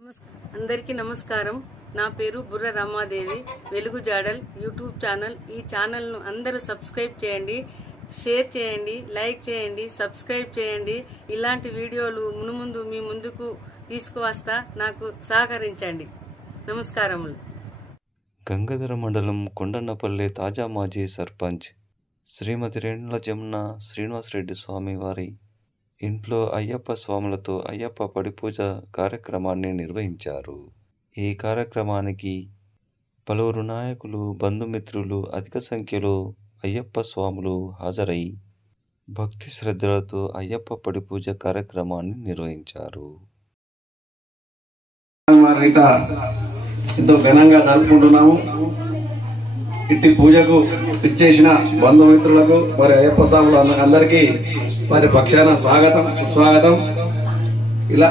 అందరికీ నమస్కారం. నా పేరు బుర్ర రమాదేవి. వెలుగు జాడల్ యూట్యూబ్ ఛానల్. ఈ ఛానల్ ను అందరూ సబ్స్క్రైబ్ చేయండి, షేర్ చేయండి, లైక్ చేయండి, సబ్స్క్రైబ్ చేయండి. ఇలాంటి వీడియోలు మునుముందు మీ ముందుకు తీసుకువస్తా. నాకు సహకరించండి. నమస్కారములు. గంగాధర మండలం కొండన్నపల్లి తాజా మాజీ సర్పంచ్ శ్రీమతి రేణుల జమున శ్రీనివాసరెడ్డి స్వామి వారి ఇంట్లో అయ్యప్ప స్వాములతో అయ్యప్ప పడిపూజ కార్యక్రమాన్ని నిర్వహించారు. ఈ కార్యక్రమానికి పలువురు నాయకులు, బంధుమిత్రులు అధిక సంఖ్యలో అయ్యప్ప స్వాములు హాజరై భక్తి శ్రద్ధలతో అయ్యప్ప పడిపూజ కార్యక్రమాన్ని నిర్వహించారు. ఎంతో ఘనంగా జరుపుకుంటున్నాము. ఇట్టి పూజకు ఇచ్చేసిన బంధుమిత్రులకు మరి అయ్యప్ప స్వాములు అందరికీ వారి పక్షాన స్వాగతం సుస్వాగతం. ఇలా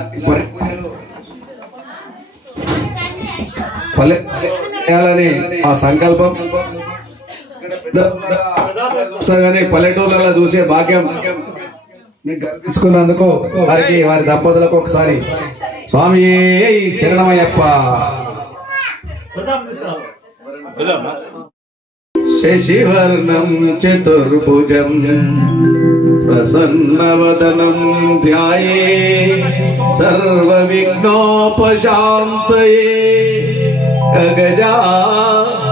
చేయాలని ఆ సంకల్పం పల్లెటూర్లలో చూసే భాగ్యం కల్పించుకున్నందుకు వారికి వారి దంపతులకు ఒకసారి స్వామి శరణమయ్యప్ప. శశివర్ణం చతుర్భుజం ప్రసన్నవదనం ధ్యాయే సర్వ విఘ్నోపశాంతయే గజానన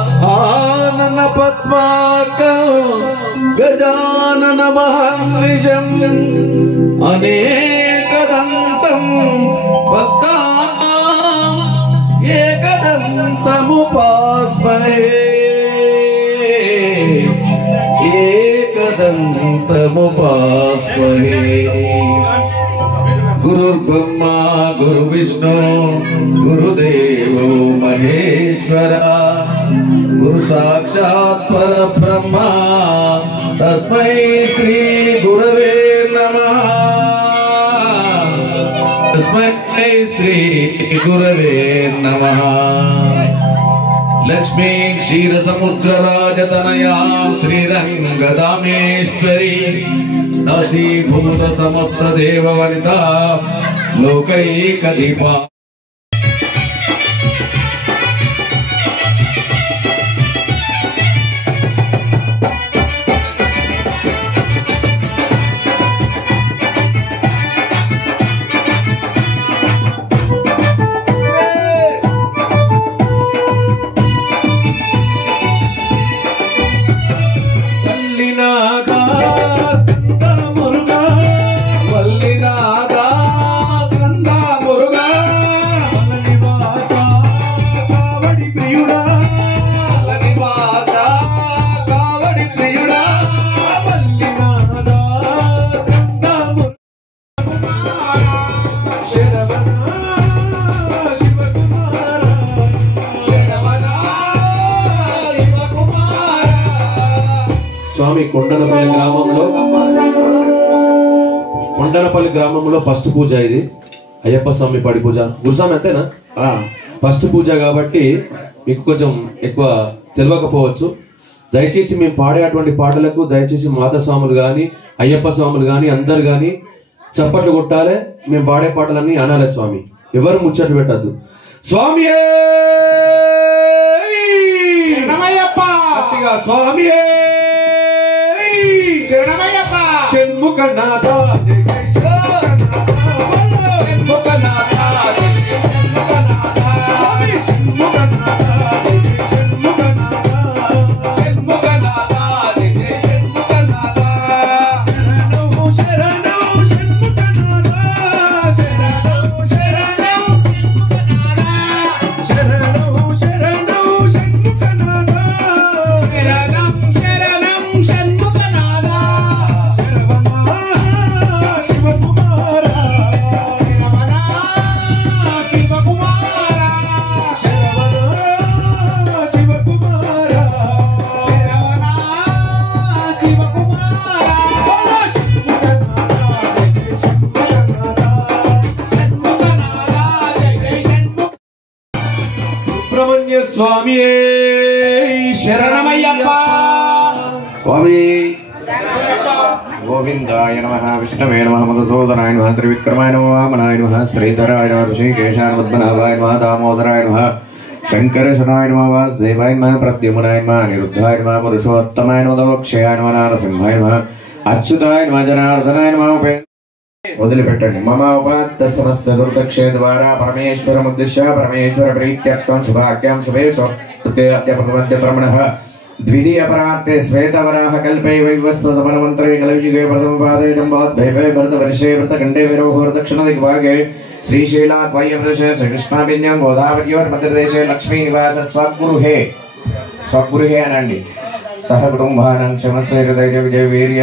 పద్మార్కం గజానన మహర్నిశం అనేకదంతం భక్తానాం ఏకదంతముపాస్మహే ఏకదంతముపాస్మహే. గురుర్బ్రహ్మా గురుర్విష్ణు గురుదేవో మహేశ్వర గురు సాక్షాత్ పరబ్రహ్మ తస్మై శ్రీ గురవే నమః. తస్మై శ్రీ గురవే నమః. లక్ష్మీ క్షీర సముద్ర రాజతనయా శ్రీరంగదామేశ్వరి దాసీభూత సమస్త దేవ వనిత లోకైక దీపా. స్వామి కొండనపల్లి గ్రామంలో ఫస్ట్ పూజ ఇది. అయ్యప్ప స్వామి పడి పూజ. గురుస్వామి అంతేనా? ఫస్ట్ పూజ కాబట్టి మీకు కొంచెం ఎక్కువ తెలియకపోవచ్చు. దయచేసి మేము పాడేటువంటి పాటలకు దయచేసి మాతా స్వాములు గాని అయ్యప్ప స్వాములు గాని అందరు గాని చప్పట్లు కొట్టాలి. మేము పాడే పాటలన్నీ అనాలి. స్వామి ఎవరు ముచ్చట్లు పెట్టద్దు. స్వామి స్వామి షణ్ముఖనాథ స్వామి శరణమయ్యప్ప. స్వామి गोविंदाय नमः विष्णवे नमः मधुसूदनाय नमः त्रिविक्रमाय नमः वामनाय नमः श्रीधराय नमः ऋषिकेशाय नमः पद्मनाभाय नमः दामोदराय नमः शंकरशनाय नमः वासुदेवाय नमः प्रद्युम्नाय नमः अनिरुद्धाय नमः पुरुषोत्तमाय नमः दक्षयाय नमः नारसिंहाय नमः अच्युताय नमः जनार्दनाय नमः वदिलिपेट्टंడి मम उपात्त समस्त दुर्दक्षे द्वारा परमेश्वरमुद्दिश्य परमेश्वर प्रीत्यर्थं शुभाख्यां शुभेषु तृतीय प्रथमद्य ब्रह्मणः द्वितीय परार्थे श्वेतवराह कल्पे वैवस्वतमन्वन्तरे कलयुगे प्रथमपादे जम्बाद्भैभे भरतवर्षे भरतखण्डे विरोहो दक्षिणदिग्भागे श्रीशैलात् वायव्यप्रदेशे श्रीकृष्णाभिन्यां गोदावर्योर्मध्यप्रदेशे लक्ष्मीनिवास स्वगृहे अनंడి सह कुटुम्बानां क्षमस्त्रैर्धैर्य विजय वीर्य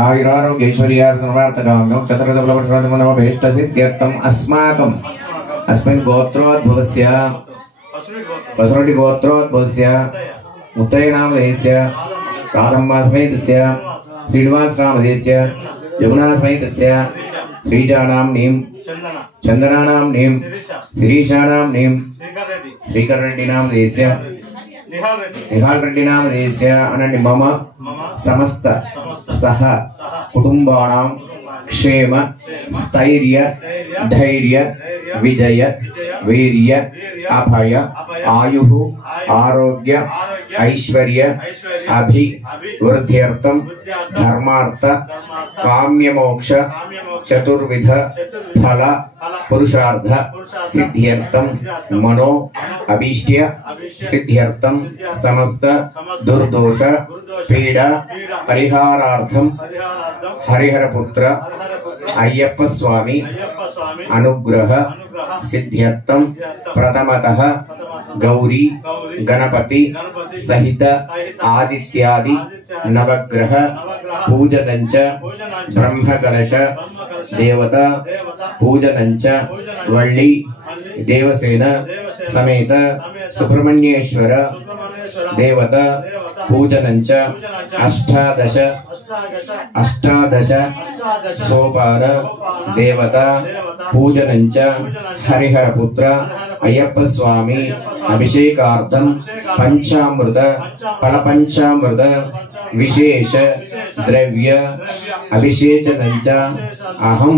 आयुरारोग्यैश्वर्यार्थकाम्यं चतुर्दशफलप्रदमनोभीष्टसिद्ध्यर्थम् अस्मिन् गोत्रोद्भवस्य पसरोटि गोत्रोद्भवस्य मुत्तैनामधेयस्य राधम्मासमेतस्य श्रीनिवासरामधेयस्य यमुनासमेतस्य श्रीजानां नीं चन्दनानां नीं शिरीषाणां नीं श्रीकररेड्डिनामधेयस्य निहालरेड्डिनामधेयस्य अनन्य मम समस्त सह कुटुम्बानां क्षेम स्थैर्य धैर्य विजय वीर्य अभय आयुः आरोग्य ऐश्वर्य अभिवृद्ध्यर्थं धर्मार्थ काम्यमोक्ष चतुर्विध फल पुरुषार्थ सिद्ध्यर्थं मनो अभीष्ट्य सिद्ध्यर्थं समस्त दुर्दोष पीड़ा परिहारार्थं हरिहरपुत्र अय्यप्प स्वामी अनुग्रह सिद्ध्यर्थं प्रथमतः गौरी गणपति सहित आदित्यादि नवग्रह पूजनंच ब्रह्मकलश देवता पूजनंच वल्ली देवसेन समेत सुब्रह्मण्येश्वर देवता पूजनंच अष्टादश सोपान देवता पूजनंच हरिहरपुत्र अय्यप्प स्वामी अभिषेकार्थं पंचामृत फलपंचामृत विशेष द्रव्य अभिषेचनंच अहं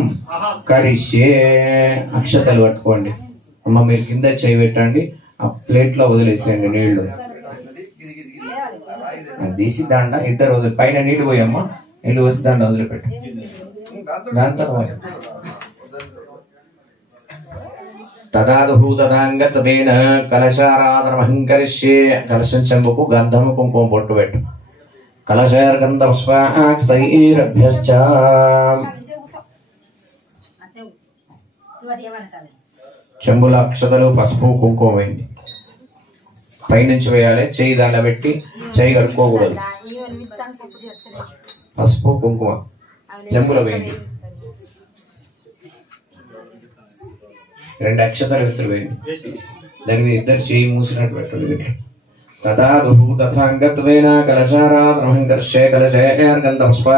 करिष्ये అక్షతలు పట్టుకోండి అమ్మ మీరు కింద చేయి పెట్టండి ఆ ప్లేట్ లో వదిలేసేయండి నీళ్లు తీసి దండ ఇద్దరు వదిలి పైన నీళ్లు పోయమ్మ నీళ్లు పోసి దండ వదిలిపెట్టు దాని తర్వాత తదాదుహూతదాంగతేన కలశారాధనమహం కరిష్యే కలశం చెంబుకు గంధము కుంకుమ పొట్టు పెట్టు కలశార్గంధ పుష్పాక్షైరభ్యశ్చ చెంబుల అక్షతలు పసుపు కుంకుమ వేయండి పైనుంచి వేయాలి చేయి దాంట్లో పెట్టి చేయి కడుక్కోకూడదు పసుపు కుంకుమ చెంబుల వేయండి రెండు అక్షతలు ఎత్తులు వేయండి దాని మీద ఇద్దరు చేయి మూసినట్టు పెట్టండి తదాదుహు తథాంగత్వేన కలశారాధనమహం కరిష్యే కలశేర్గంధ పుష్ప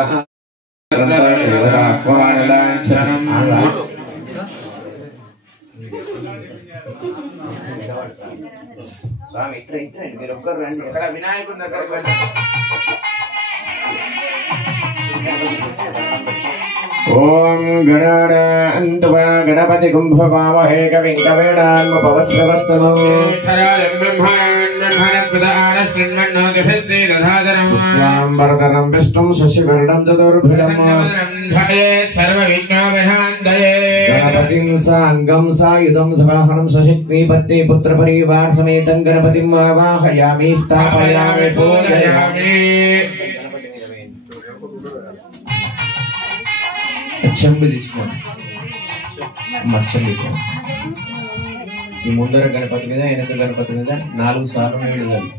స్వామి ఇట్లా మీరు ఒక్కరు రండి ఇక్కడ వినాయకుడి దగ్గరకు వెళ్ళండి ఓం గణానాన్త్వా గణపతి కుంభవామహే కవిం కవేడాన్ముపవస్రవస్తమో శుక్లాంబరధరం విష్ణుం శశివర్ణం చతుర్భుజం గణపతిం సాంగం సాయుధం సవాహనం సశక్తి పత్ని పుత్ర పరివార సమేతం గణపతిం ఆవాహయామి స్థాపయామి పూజయామి చెంబు తీసుకోండి చెంబు ఈ ముందర గణపతి మీద వెనక గణపతి మీద 4 సార్లు నీళ్లు చల్లి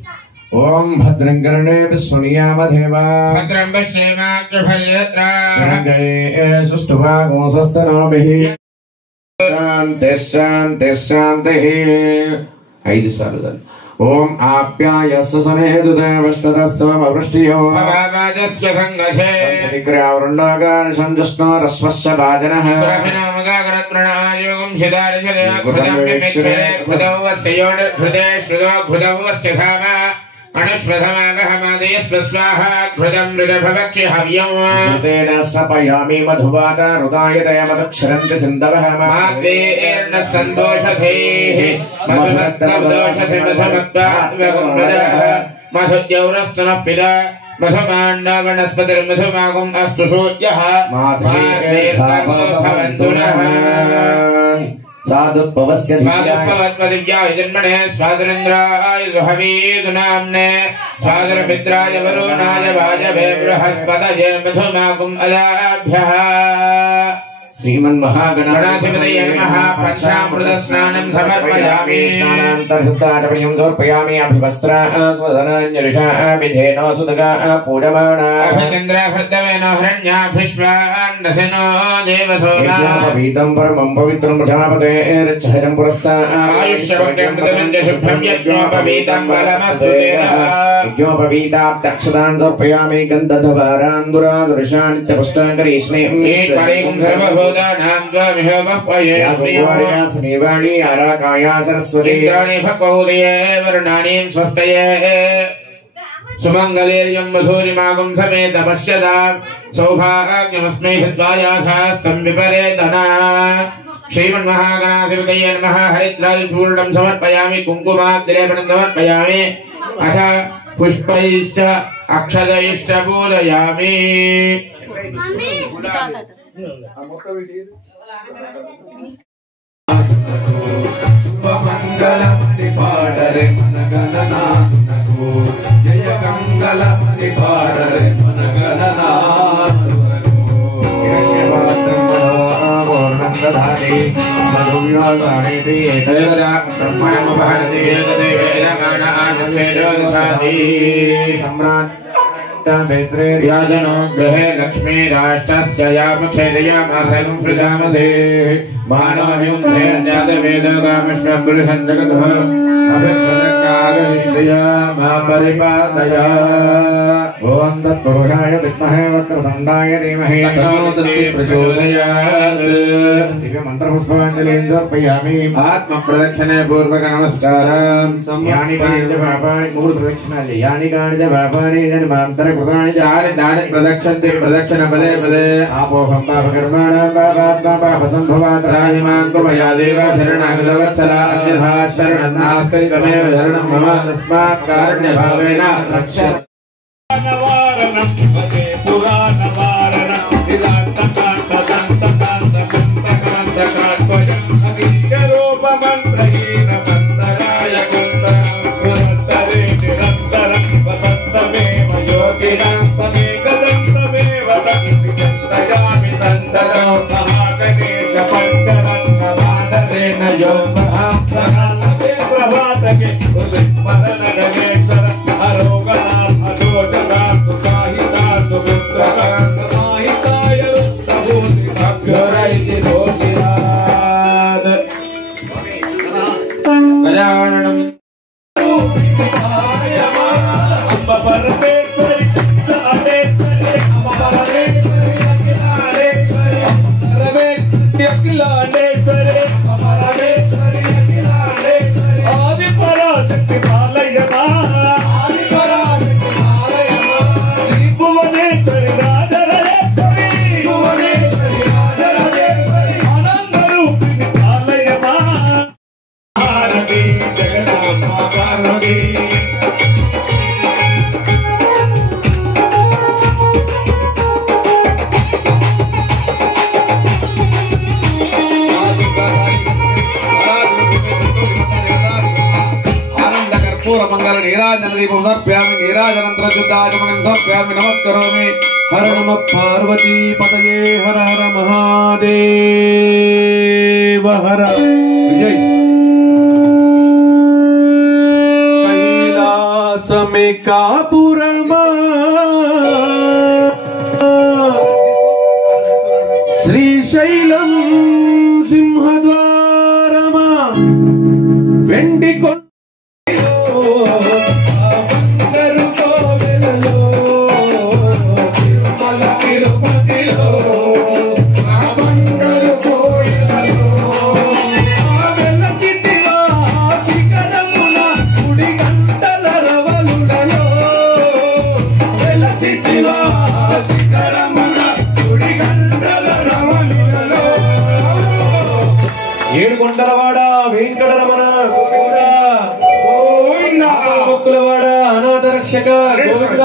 ఓం భద్రం కర్ణేభిః శృణుయామదేవా భద్రం పశ్యేమాగ్రభర్యత్రా సుష్ఠువాగో స్వస్తనోభిః శాంతి శాంతి శాంతి 5 సార్లు చల్లి ఓం ఆప్యాయస్సు సమేదుదేవశ్వతస్వమవృష్టియో భవావాజస్య సంగధే విక్రయావృండాకారశం జష్ణోరస్వస్య భాజనః సురభినామగాగరత్రణాయోగం శిదారిషదయ కృతం విమిక్షరే కృతం వస్య యోడ హృదయ శ్రుదో కృతం వస్య ధామ मृतेन स्नपयामि मधुवात रुदायतय मदक्षरन्ति सिन्धवः मातेर्न सन्तोषधेः मधुरत्नमदोषधे मधुमत्वात्मगुणः मधुद्यौरस्तनः पिता मधुमाण्डा वनस्पतिर्मधुमागुम् अस्तु सूर्यः मातेर्भावो भवन्तु नः साधुपवस्य दिव्याय जन्मने स्वादरेन्द्राय सुहवीदुनाम्ने स्वादरमित्राय वरुणाय वाजवे बृहस्पतये मधुमागुम् अदाभ्यः श्रीमन्महागणाधिपतये नमः पंचामृतस्नानं समर्पयामि स्नानान्तर्शुद्धाचमनीं समर्पयामि अभिवस्त्रास्वदनाञ्जलिषाभिधेनो सुदगा पूजमाना अभिचन्द्राभृतवेनो हिरण्याभिष्वान्नसिनो देवसोमापीतं परमं पवित्रं प्रजापतेर्च्छहजं पुरस्तात् आयुष्यवक्त्रं यज्ञोपवीतं बलमस्तु यज्ञोपवीताप्तक्षतान् समर्पयामि गन्धद्वारान्दुरादृशानित्यपुष्टाकरीष्णे स्नेवाणी आराकाया सरस्वती इंद्राणी भक्वोदये वर्णानीं स्वस्तये सुमंगलेर्यं मधुरिमागुं समेत पश्यताम् सौभाग्यमस्मै हित्वायाथास्तं विपरेतना श्रीमन्महागणाधिपतये नमः हरिद्राजचूर्णं समर्पयामि कुङ्कुमाद्रेपणं समर्पयामि अथ पुष्पैश्च अक्षतैश्च पूजयामि शुभमंगलमणि पाडरे मनगणनाथको जय मंगलमणि पाडरे मनगणनाथको पूर्णंदधारी मधुव्यागाणि देवदा ब्रह्मणमुपहरति वेददेवेदगान आनंदेदोदधाति सम्राट व्याजनो गृहे लक्ष्मी राष्ट्रस्य यामुच्छेदयामासं सृजामसे मानवयुद्धेर्जातवेदगामश्वम्बुलसञ्जगतः अभिप्रदक्कागनिष्ठया मा परिपादय ॐ तत्पुरुषाय विद्महे वक्रतुण्डाय धीमहि तन्नो प्रचोदयात् दिव्यमन्त्रपुष्पाञ्जलिं समर्पयामि आत्मप्रदक्षिणे पूर्वकनमस्कारं यानि कानि च पापानि मूल प्रदक्षिणानि यानि कानि च पापानि जन्मान्तर कृतानि जानि दानि प्रदक्षन्ते प्रदक्षिण पदे पदे आपोहं पापकर्माणां पापात्मा पापसम्भवात् राजमान् त्वमया देव शरणागतवत्सला अन्यथा शरणं नास्ति त्वमेव शरणं मम तस्मात् कारुण्यभावेन रक्ष नवारणं भजे पुराणवारणं दिलान्तकान्तकान्तकान्तकान्तकान्तकात्वयं अमीयरूपमन्त्रहीन मन्तराय कुन्दरं निरन्तरे निरन्तरं वसन्तमेव योगिनां तमेकदन्तमेव तन्नियन्तयामि सन्ततं महागणेश पञ्चरत्नमानसेन योगः प्रणामते प्रभातके उदिस्मरणगणेश्वर अरोगणाम् अदोषदाम् सुसाहिताम् सुपुत्रकाम् समाहिताय रुक्तभूति भक्योरैति भोजिरात् गजाननम् अम्ब परमेश्वरि अखिलाण्डेश्वरि अम्ब परमेश्वरि अखिलाण्डेश्वरि अखिलाण्डेश्वरि अम्ब परमेश्वरि अखिलाण्डेश्वरि आदि पराशक्ति पालयमा भुवनेश्वरि राजराजेश्वरि भुवनेश्वरि राजराजेश्वरि आनन्दरूपिणि पालयमा भारती जगन्नाथ पार्वती मंगल नीराजन दीपं समर्पयामि नीराजनंतर शुद्धाचमनं समर्पयामि नमस्करोमि हर नमः पार्वती पतये हर हर महादेव हर विजय कैलास में कापुरमा श्रीशैलम सिंहद्वारमा वेंडिको శిఖరముల గుడి గంటల రవలులలో ఏడుకొండలవాడ వెంకటరమణ గోవింద గోవింద మొక్కులవాడ అనాథ రక్షక గోవింద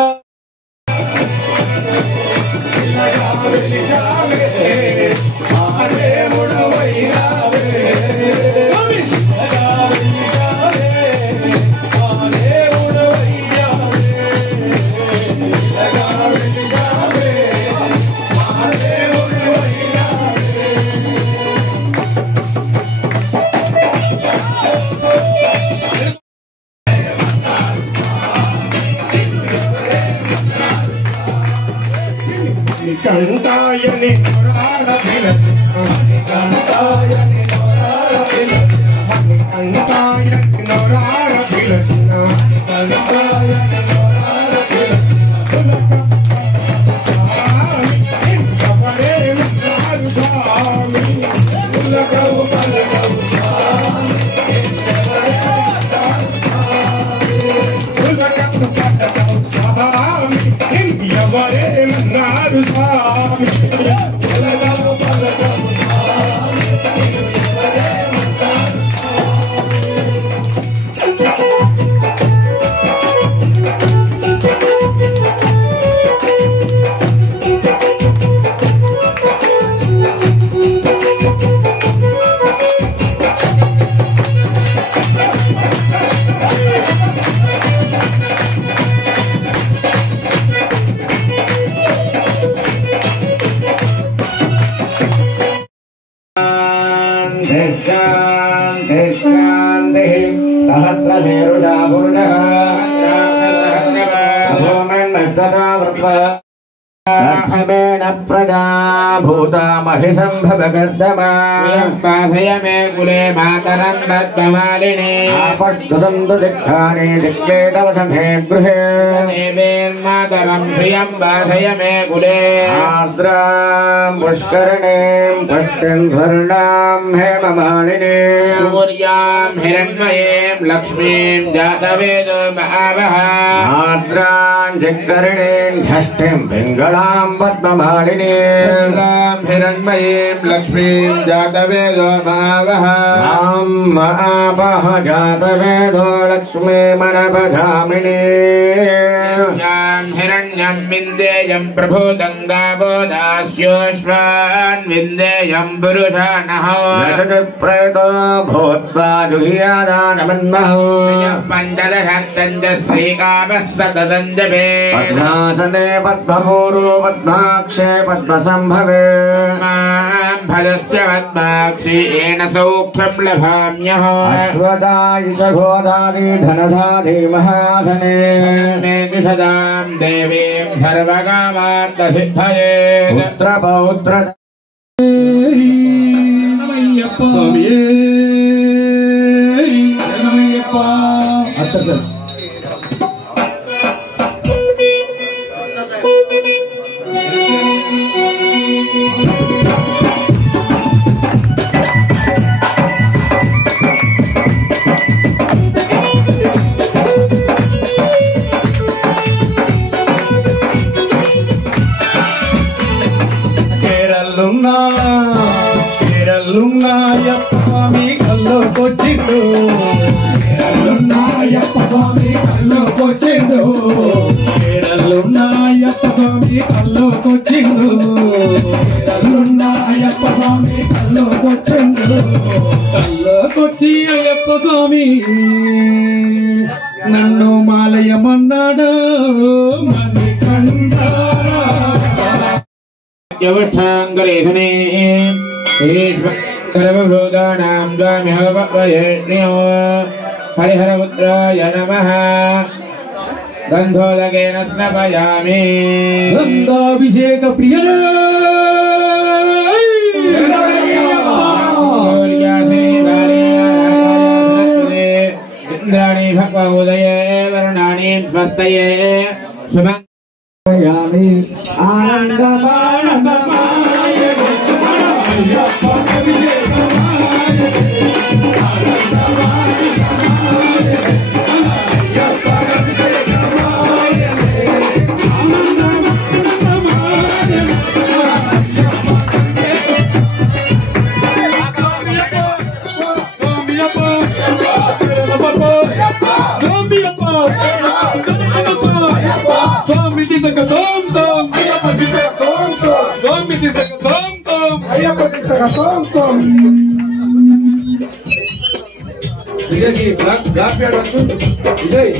కంటాయని सहस्रशीरुषा पुरुषः अर्थमेन प्रजा भूता महिषम्भवगर्दमा पाथय मे कुले मातरं पद्ममालिनी आपष्टुदन्तु दिक्खानि दिक्वेदवसमे गृहे देवेन्मातरं श्रियं पाथय मे कुले आर्द्रां पुष्करणीं पुष्टिं स्वर्णां हेममालिनीं सूर्यां हिरण्मयीं लक्ष्मीं जातवेदो महावः आर्द्रां जिक्करणीं षष्ठीं पिङ्गलां पद्ममालिनीं हिरण्मयीं लक्ष्मीं जातवेदो महावः महावः जातवेदो लक्ष्मीमनपधामिनीं हिरण्यं विन्देयं प्रभूतं गावो दास्योश्वान् विन्देयं पुरुषानः प्रेतो भूत्वा जुह्यादानमन्महो पञ्चदशं श्रीकामः सततं जपेत् पद्मासने पद्मपूरो पद्माक्षे पद्मसम्भवे मां फलस्य पद्माक्षी येन सौख्यं लभाम्यः अश्वदायि च घोदादि धनधादि महाधने मे द्विषदां देवीं सर्वकामार्थसिद्धये पुत्रपौत्र కేరళున్నాయప్ప స్వామి కల్లోకొచ్చిండు కేరళున్నాయప్ప స్వామి కల్లోకొచ్చిండు కేరళున్నాయప్ప స్వామి కల్లోకొచ్చిండు కేరళున్నాయప్ప స్వామి కల్లోకొచ్చిండు కల్లోకొచ్చి అయ్యప్ప స్వామి నన్ను మాలయమన్నాడు మని కంటారా यवष्ठाङ्गरेधुने सर्वभूतानां स्वामिहवपयेष्ण्यो हरिहरपुत्राय नमः गन्धोदकेन स्नपयामि गन्धाभिषेक प्रियने इन्द्राणि भक्व उदये वर्णानि स्वस्तये शुभं స్వామి దిశక తోం తోం స్వామి దిశక తోం తోం అయ్యప్ప దిశక తోం తోం విజయ్కి బ్లాక్ ప్యాడ్ వస్తుంది విజయ్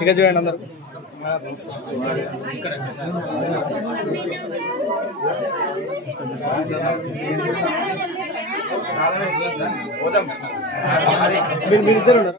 ఇక చూడండి అందరు మీరిద్దరు ఉన్నారు.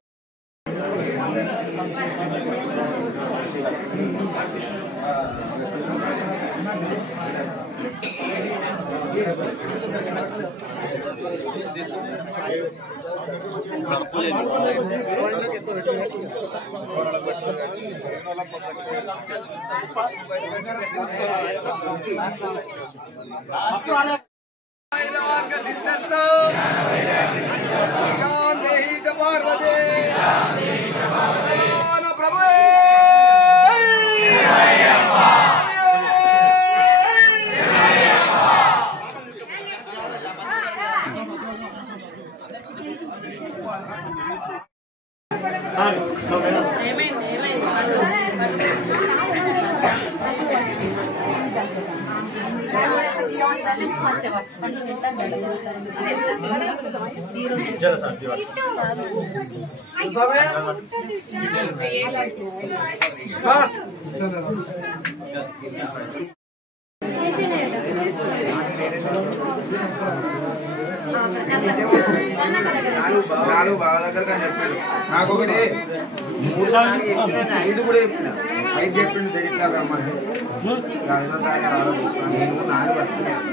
నాలుగు బాగా దగ్గరగా చెప్పాడు నాకు ఒకటి 3 సార్లు 5 కూడా చెప్పిన 5 చెప్పిండు తెలియట్లా రమ్మని 5వ తారీఖు ఆలోచిస్తాను నేను 4 వస్తున్నాను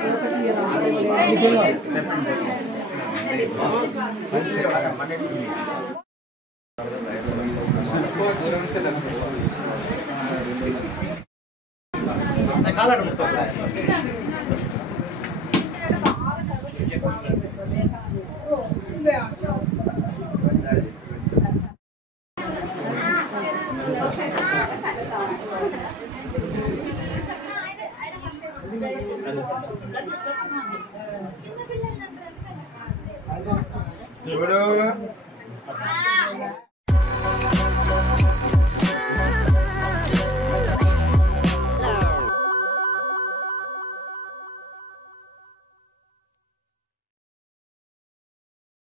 చూడు